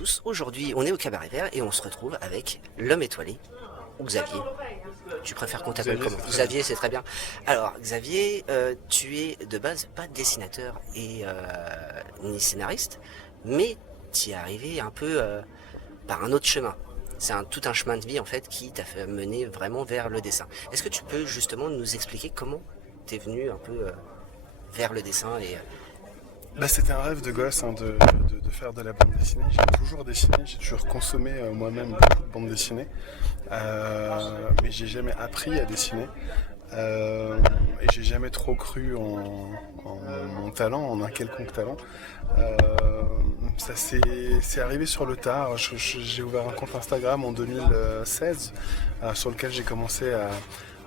tous. Aujourd'hui, on est au Cabaret Vert et on se retrouve avec l'homme étoilé, ou Xavier. Tu préfères qu'on t'appelle comment? Xavier, c'est très bien. Alors, Xavier, tu es de base pas dessinateur et ni scénariste, mais tu es arrivé un peu par un autre chemin. C'est tout un chemin de vie en fait qui t'a fait mener vraiment vers le dessin. Est-ce que tu peux justement nous expliquer comment t'es venu un peu vers le dessin et C'était un rêve de gosse de faire de la bande dessinée. J'ai toujours dessiné, j'ai toujours consommé moi-même beaucoup de bande dessinée, mais j'ai jamais appris à dessiner. Et j'ai jamais trop cru en mon talent, en un quelconque talent. Ça c'est arrivé sur le tard. J'ai ouvert un compte Instagram en 2016 sur lequel j'ai commencé à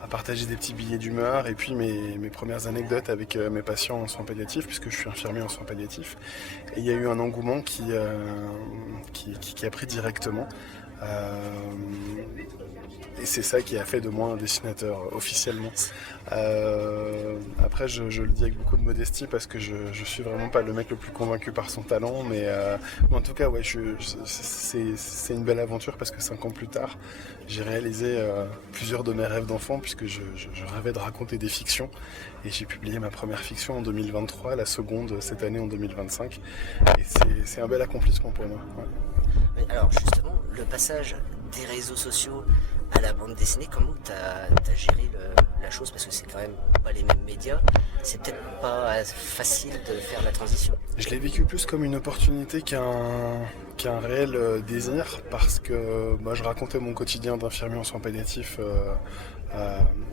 partager des petits billets d'humeur et puis mes premières anecdotes avec mes patients en soins palliatifs, puisque je suis infirmier en soins palliatifs. Et il y a eu un engouement qui a pris directement. Et c'est ça qui a fait de moi un dessinateur officiellement. Après, je le dis avec beaucoup de modestie parce que je suis vraiment pas le mec le plus convaincu par son talent, mais en tout cas, ouais, c'est une belle aventure parce que 5 ans plus tard, j'ai réalisé plusieurs de mes rêves d'enfant puisque je rêvais de raconter des fictions et j'ai publié ma première fiction en 2023, la seconde cette année en 2025 et c'est un bel accomplissement pour moi. Ouais. Alors justement, le passage des réseaux sociaux à la bande dessinée, comment t'as géré la chose? Parce que c'est quand même pas les mêmes médias, c'est peut-être pas facile de faire la transition. Je l'ai vécu plus comme une opportunité qu'un réel désir, parce que moi je racontais mon quotidien d'infirmier en soins palliatifs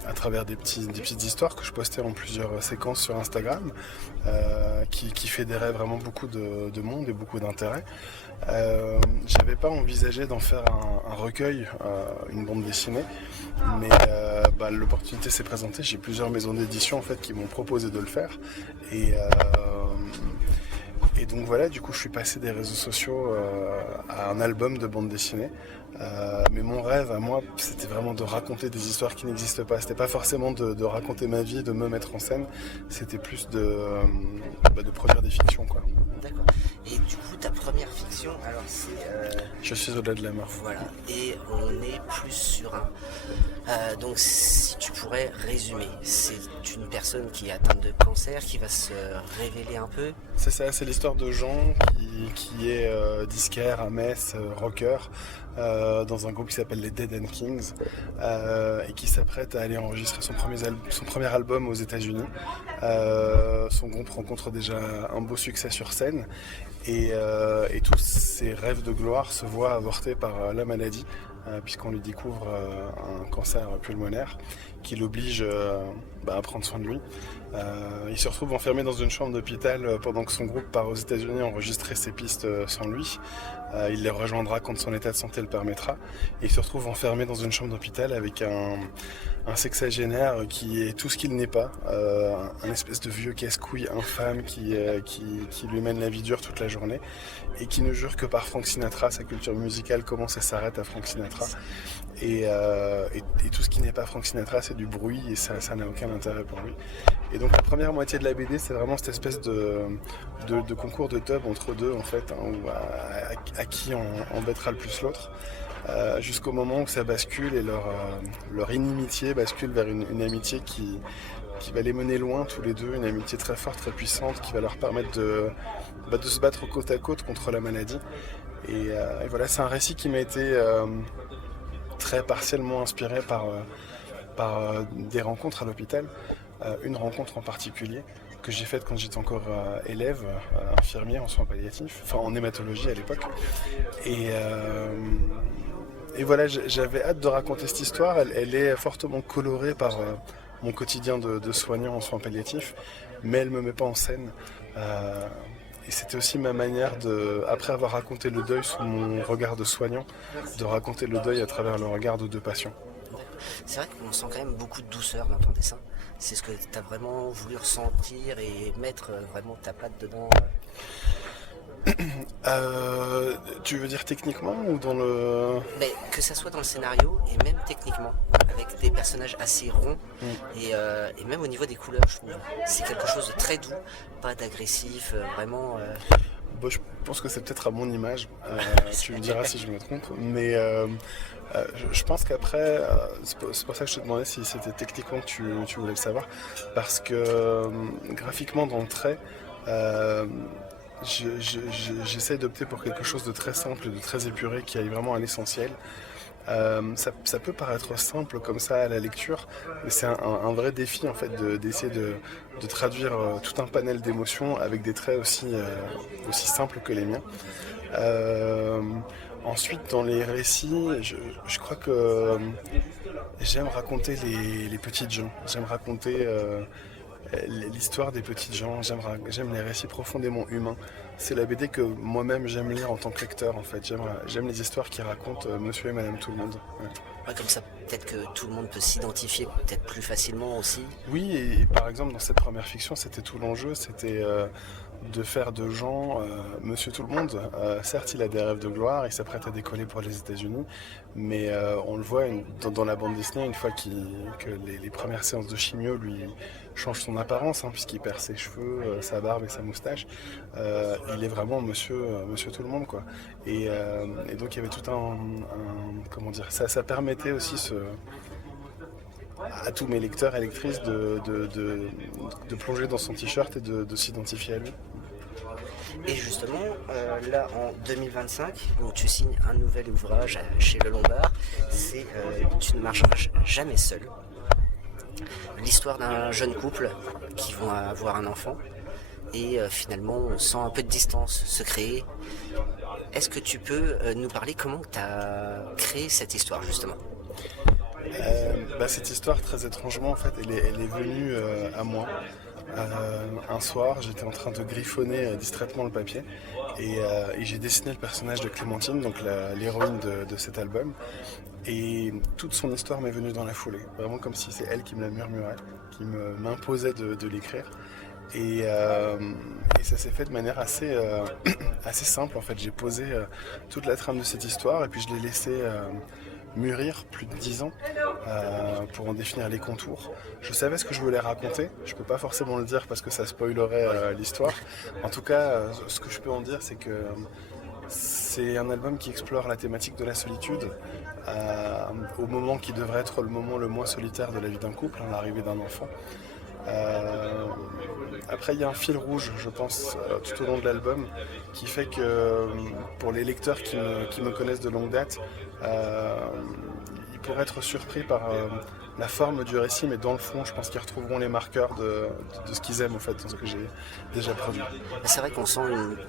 à travers des petites histoires que je postais en plusieurs séquences sur Instagram, qui fédéraient vraiment beaucoup de monde et beaucoup d'intérêt. J'avais pas envisagé d'en faire un recueil, une bande dessinée, mais l'opportunité s'est présentée. J'ai plusieurs maisons d'édition en fait qui m'ont proposé de le faire et donc voilà, du coup je suis passé des réseaux sociaux à un album de bande dessinée. Mais mon rêve à moi, c'était vraiment de raconter des histoires qui n'existent pas. C'était pas forcément de raconter ma vie, de me mettre en scène. C'était plus de produire des fictions, quoi. D'accord. Et du coup, ta première fiction, alors c'est... Je suis au-delà de la mort. Voilà. Et on est plus sur un... donc si tu pourrais résumer, c'est une personne qui est atteinte de cancer, qui va se révéler un peu. C'est ça, c'est l'histoire de Jean qui est disquaire à Metz, rocker, dans un groupe qui s'appelle les Dead End Kings, et qui s'apprête à aller enregistrer son premier album aux États-Unis. Son groupe rencontre déjà un beau succès sur scène, et tous ses rêves de gloire se voient avortés par la maladie, puisqu'on lui découvre un cancer pulmonaire qui l'oblige à prendre soin de lui. Il se retrouve enfermé dans une chambre d'hôpital pendant que son groupe part aux États-Unis enregistrer ses pistes sans lui. Il les rejoindra quand son état de santé le permettra. Et il se retrouve enfermé dans une chambre d'hôpital avec un sexagénaire qui est tout ce qu'il n'est pas, un espèce de vieux casse-couille infâme qui lui mène la vie dure toute la journée et qui ne jure que par Frank Sinatra. Sa culture musicale commence et s'arrête à Frank Sinatra. Et tout ce qui n'est pas Frank Sinatra, c'est du bruit et ça n'a aucun intérêt pour lui. Et donc la première moitié de la BD, c'est vraiment cette espèce de concours de tub entre deux en fait, hein, où à qui en embêtera le plus l'autre, jusqu'au moment où ça bascule et leur inimitié bascule vers une amitié qui va les mener loin tous les deux, une amitié très forte, très puissante, qui va leur permettre de se battre côte à côte contre la maladie. Et voilà, c'est un récit qui m'a été très partiellement inspiré par des rencontres à l'hôpital. Une rencontre en particulier que j'ai faite quand j'étais encore élève, infirmier en soins palliatifs, enfin en hématologie à l'époque. Et voilà, j'avais hâte de raconter cette histoire. Elle est fortement colorée par mon quotidien de soignant en soins palliatifs, mais elle ne me met pas en scène. Et c'était aussi ma manière après avoir raconté le deuil sous mon regard de soignant, de raconter le deuil à travers le regard de deux patients. C'est vrai qu'on sent quand même beaucoup de douceur dans ton dessin. C'est ce que tu as vraiment voulu ressentir et mettre vraiment ta patte dedans. Tu veux dire techniquement ou dans le... Mais que ça soit dans le scénario et même techniquement, avec des personnages assez ronds et même au niveau des couleurs, je trouve. C'est quelque chose de très doux, pas d'agressif, vraiment... pense que c'est peut-être à mon image, tu me diras si je me trompe, mais je pense qu'après, c'est pour ça que je te demandais si c'était techniquement que tu voulais le savoir, parce que graphiquement dans le trait, euh, j'essaie d'opter pour quelque chose de très simple, de très épuré, qui aille vraiment à l'essentiel. Ça peut paraître simple comme ça à la lecture, mais c'est un vrai défi en fait d'essayer de traduire tout un panel d'émotions avec des traits aussi simples que les miens. Euh, Ensuite, dans les récits, je crois que j'aime raconter les petites gens. J'aime raconter l'histoire des petites gens. J'aime les récits profondément humains. C'est la BD que moi-même j'aime lire en tant que lecteur en fait. J'aime les histoires qui racontent Monsieur et Madame tout le monde. Ouais. Ouais, comme ça, peut-être que tout le monde peut s'identifier peut-être plus facilement aussi. Oui, et par exemple dans cette première fiction, c'était tout l'enjeu, c'était de faire de Jean Monsieur tout le monde. Certes, il a des rêves de gloire, il s'apprête à décoller pour les États-Unis, mais on le voit dans la bande Disney, une fois que les premières séances de chimio lui changent son apparence, hein, puisqu'il perd ses cheveux, sa barbe et sa moustache. Il est vraiment Monsieur tout le monde, quoi. Et donc il y avait tout comment dire, ça permettait aussi à tous mes lecteurs et lectrices de plonger dans son t-shirt et de s'identifier à lui. Et justement, là en 2025, donc, tu signes un nouvel ouvrage chez Le Lombard, c'est Tu ne marcheras jamais seul. L'histoire d'un jeune couple qui vont avoir un enfant et finalement on sent un peu de distance se créer. Est-ce que tu peux nous parler comment tu as créé cette histoire justement? Cette histoire, très étrangement, en fait, elle est venue à moi. Un soir, j'étais en train de griffonner distraitement le papier et j'ai dessiné le personnage de Clémentine, donc l'héroïne de cet album. Et toute son histoire m'est venue dans la foulée, vraiment comme si c'est elle qui me la murmurait, qui m'imposait de l'écrire. Et ça s'est fait de manière assez simple en fait. J'ai posé toute la trame de cette histoire et puis je l'ai laissé mûrir plus de 10 ans pour en définir les contours. Je savais ce que je voulais raconter, je peux pas forcément le dire parce que ça spoilerait l'histoire. En tout cas, ce que je peux en dire, c'est que c'est un album qui explore la thématique de la solitude au moment qui devrait être le moment le moins solitaire de la vie d'un couple, hein, l'arrivée d'un enfant. Après, il y a un fil rouge, je pense, tout au long de l'album, qui fait que pour les lecteurs qui me connaissent de longue date, ils pourraient être surpris par la forme du récit, mais dans le fond, je pense qu'ils retrouveront les marqueurs de ce qu'ils aiment en fait, dans ce que j'ai déjà produit. C'est vrai qu'on sent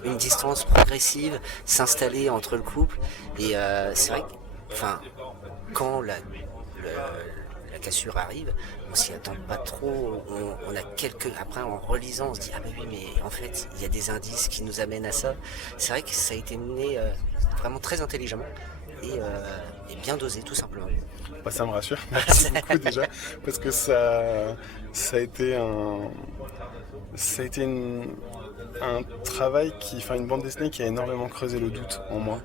une distance progressive s'installer entre le couple et c'est vrai que, enfin, quand la cassure arrive, on s'y attend pas trop, on a après en relisant on se dit ah bah oui mais en fait il y a des indices qui nous amènent à ça. C'est vrai que ça a été mené vraiment très intelligemment et bien dosé tout simplement. Ça me rassure, merci beaucoup déjà, parce que ça a été un travail une bande dessinée qui a énormément creusé le doute en moi.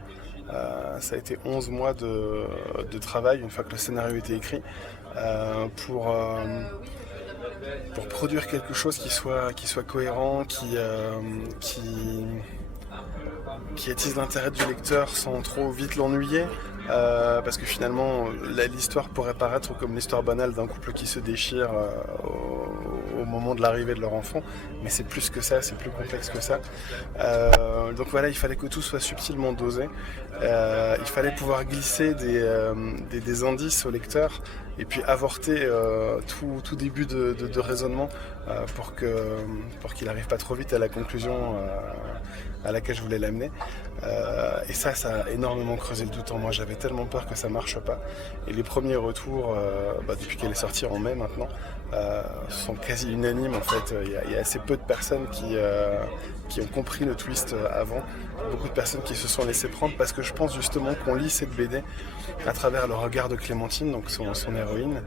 Ça a été 11 mois de travail une fois que le scénario était écrit pour produire quelque chose qui soit cohérent, qui attise l'intérêt du lecteur sans trop vite l'ennuyer. Parce que finalement l'histoire pourrait paraître comme l'histoire banale d'un couple qui se déchire au moment de l'arrivée de leur enfant, mais c'est plus que ça, c'est plus complexe que ça. Donc voilà, il fallait que tout soit subtilement dosé, il fallait pouvoir glisser des indices au lecteur et puis avorter tout début de raisonnement pour qu'il n'arrive pas trop vite à la conclusion à laquelle je voulais l'amener. Et ça a énormément creusé le doute en moi. J'avais tellement peur que ça marche pas. Et les premiers retours, depuis qu'elle est sortie en mai maintenant, sont quasi unanimes en fait. Il y a assez peu de personnes qui ont compris le twist avant. Beaucoup de personnes qui se sont laissées prendre parce que je pense justement qu'on lit cette BD à travers le regard de Clémentine, donc son héroïne.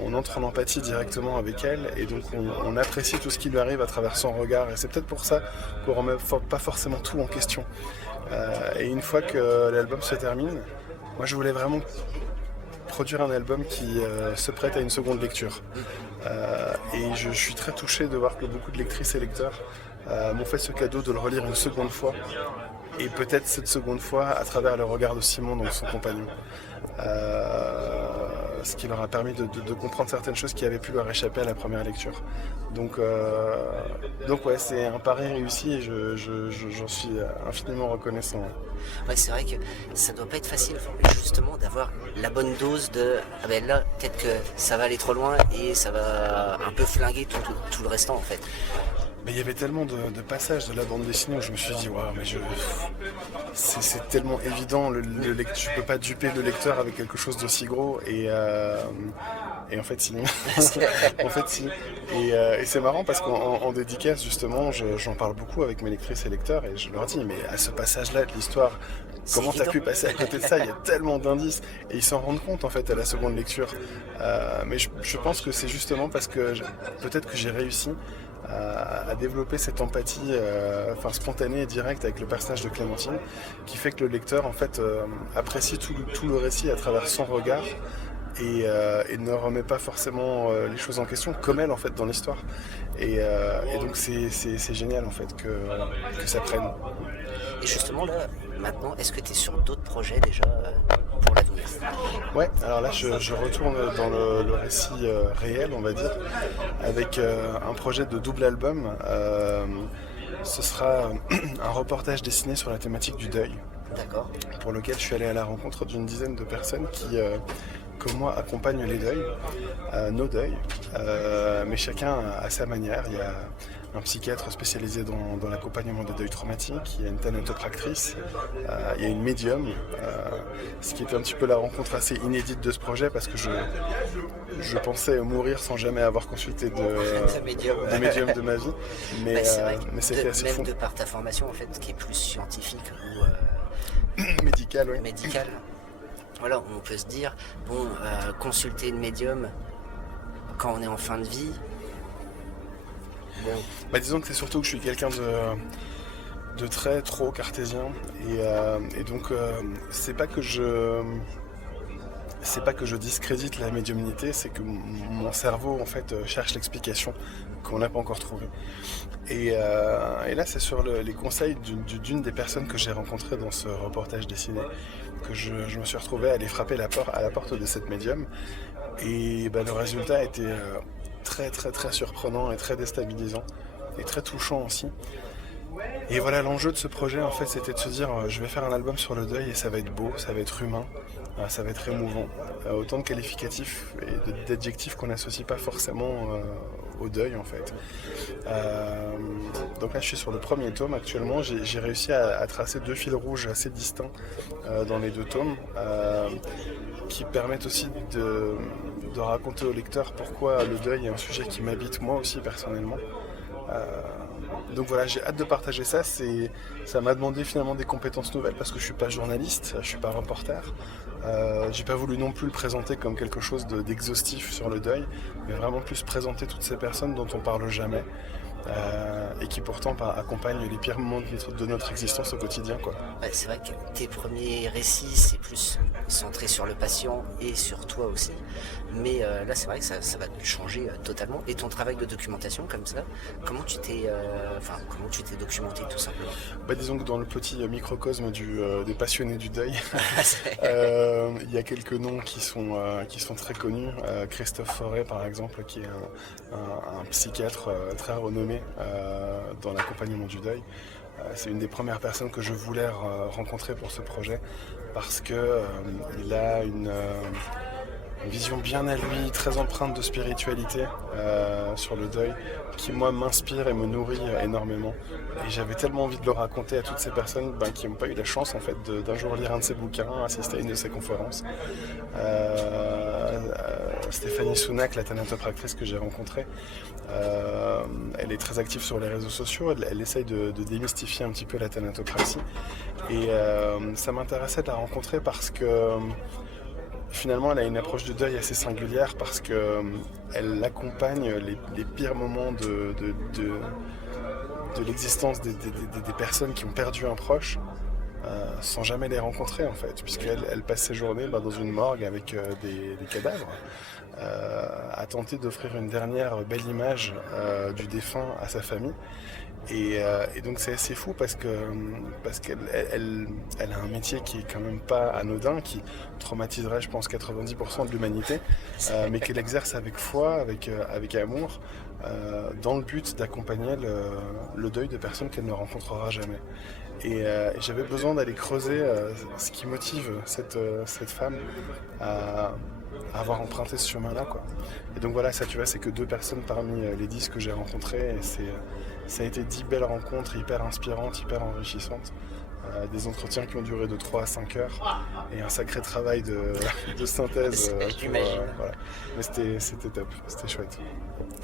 On entre en empathie directement avec elle et donc on apprécie tout ce qui lui arrive à travers son regard. Et c'est peut-être pour ça qu'on remet pas forcément tout en question. Et une fois que l'album se termine, moi je voulais vraiment produire un album qui se prête à une seconde lecture. Et je suis très touché de voir que beaucoup de lectrices et lecteurs m'ont fait ce cadeau de le relire une seconde fois. Et peut-être cette seconde fois à travers le regard de Simon, donc son compagnon. Ce qui leur a permis de comprendre certaines choses qui avaient pu leur échapper à la première lecture. Donc ouais, c'est un pari réussi et j'en suis infiniment reconnaissant. Ouais, c'est vrai que ça doit pas être facile, justement, d'avoir la bonne dose de ah ben là, peut-être que ça va aller trop loin et ça va un peu flinguer tout le restant en fait. Mais il y avait tellement de passages de la bande dessinée où je me suis dit, waouh, mais c'est tellement évident, je peux pas duper le lecteur avec quelque chose d'aussi gros et en fait si. En fait si. Et c'est marrant parce qu'en dédicace justement, j'en parle beaucoup avec mes lectrices et lecteurs et je leur dis, mais à ce passage-là de l'histoire, comment t'as pu passer à côté de ça? Il y a tellement d'indices et ils s'en rendent compte en fait à la seconde lecture. Mais je pense que c'est justement parce que peut-être que j'ai réussi à développer cette empathie spontanée et directe avec le personnage de Clémentine qui fait que le lecteur en fait apprécie tout le récit à travers son regard et ne remet pas forcément les choses en question comme elle en fait dans l'histoire et donc c'est génial en fait que ça prenne. Et justement là, maintenant, est-ce que tu es sur d'autres projets déjà pour l'avenir? Ouais, alors là je retourne dans le récit réel on va dire avec un projet de double album. Ce sera un reportage dessiné sur la thématique du deuil. D'accord. Pour lequel je suis allé à la rencontre d'une dizaine de personnes qui, comme moi, accompagnent les deuils, nos deuils, mais chacun à sa manière. Il y a un psychiatre spécialisé dans l'accompagnement des deuils traumatiques, il y a une thanatopractrice, il y a une médium, ce qui était un petit peu la rencontre assez inédite de ce projet parce que je pensais mourir sans jamais avoir consulté de médium de ma vie, mais c'était assez fou. Même de par ta formation en fait, qui est plus scientifique ou médicale, oui. Médicale. Voilà, on peut se dire, bon, consulter une médium quand on est en fin de vie. Bon. Disons que c'est surtout que je suis quelqu'un de très trop cartésien et donc c'est pas que je discrédite la médiumnité, c'est que mon cerveau en fait cherche l'explication qu'on n'a pas encore trouvée. Et là c'est sur les conseils d'une des personnes que j'ai rencontrées dans ce reportage dessiné que je me suis retrouvé à aller frapper à la porte de cette médium et le résultat était très très très surprenant et très déstabilisant et très touchant aussi. Et voilà, l'enjeu de ce projet en fait c'était de se dire je vais faire un album sur le deuil et ça va être beau, ça va être humain, ça va être émouvant. Autant de qualificatifs et d'adjectifs qu'on n'associe pas forcément au deuil en fait. Donc là je suis sur le premier tome actuellement, j'ai réussi à tracer deux fils rouges assez distincts dans les deux tomes qui permettent aussi de raconter au lecteur pourquoi le deuil est un sujet qui m'habite moi aussi personnellement. Donc voilà, j'ai hâte de partager ça. Ça m'a demandé finalement des compétences nouvelles parce que je suis pas journaliste, je suis pas reporter. J'ai pas voulu non plus le présenter comme quelque chose d'exhaustif sur le deuil, mais vraiment plus présenter toutes ces personnes dont on parle jamais et qui pourtant accompagnent les pires moments de notre existence au quotidien, quoi. Ouais, c'est vrai que tes premiers récits c'est plus centré sur le patient et sur toi aussi, mais là c'est vrai que ça va te changer totalement. Et ton travail de documentation comme ça, comment tu t'es documenté tout simplement? Disons que dans le petit microcosme des passionnés du deuil, il y a quelques noms qui sont très connus. Christophe Forêt par exemple, qui est un psychiatre très renommé dans l'accompagnement du deuil. C'est une des premières personnes que je voulais rencontrer pour ce projet parce que il a une vision bien à lui, très empreinte de spiritualité sur le deuil, qui moi m'inspire et me nourrit énormément. Et j'avais tellement envie de le raconter à toutes ces personnes qui n'ont pas eu la chance en fait d'un jour lire un de ses bouquins, assister à une de ses conférences. Stéphanie Sounac, la thanatopractrice que j'ai rencontrée, elle est très active sur les réseaux sociaux, elle essaye de démystifier un petit peu la thanatopraxie. Et ça m'intéressait de la rencontrer parce que finalement, elle a une approche de deuil assez singulière parce qu'elle accompagne les pires moments de l'existence des personnes qui ont perdu un proche sans jamais les rencontrer en fait, puisqu'elle passe ses journées dans une morgue avec des cadavres. a tenté d'offrir une dernière belle image du défunt à sa famille. Et donc c'est assez fou parce qu'elle a un métier qui est quand même pas anodin, qui traumatiserait je pense 90% de l'humanité, mais qu'elle exerce avec foi, avec amour, dans le but d'accompagner le deuil de personnes qu'elle ne rencontrera jamais. Et j'avais besoin d'aller creuser ce qui motive cette femme à avoir emprunté ce chemin-là, quoi. Et donc voilà, ça tu vois, c'est que 2 personnes parmi les 10 que j'ai rencontrées, et ça a été 10 belles rencontres hyper inspirantes, hyper enrichissantes. Des entretiens qui ont duré de 3 à 5 heures et un sacré travail de synthèse. J'imagine. Voilà. Mais c'était top, c'était chouette.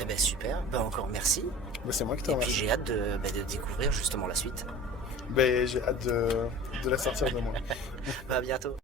Eh ben super, ben encore merci. Bah, c'est moi qui te Et puis remercie. j'ai hâte de découvrir justement la suite. J'ai hâte de la sortir de moi. Ben, à bientôt.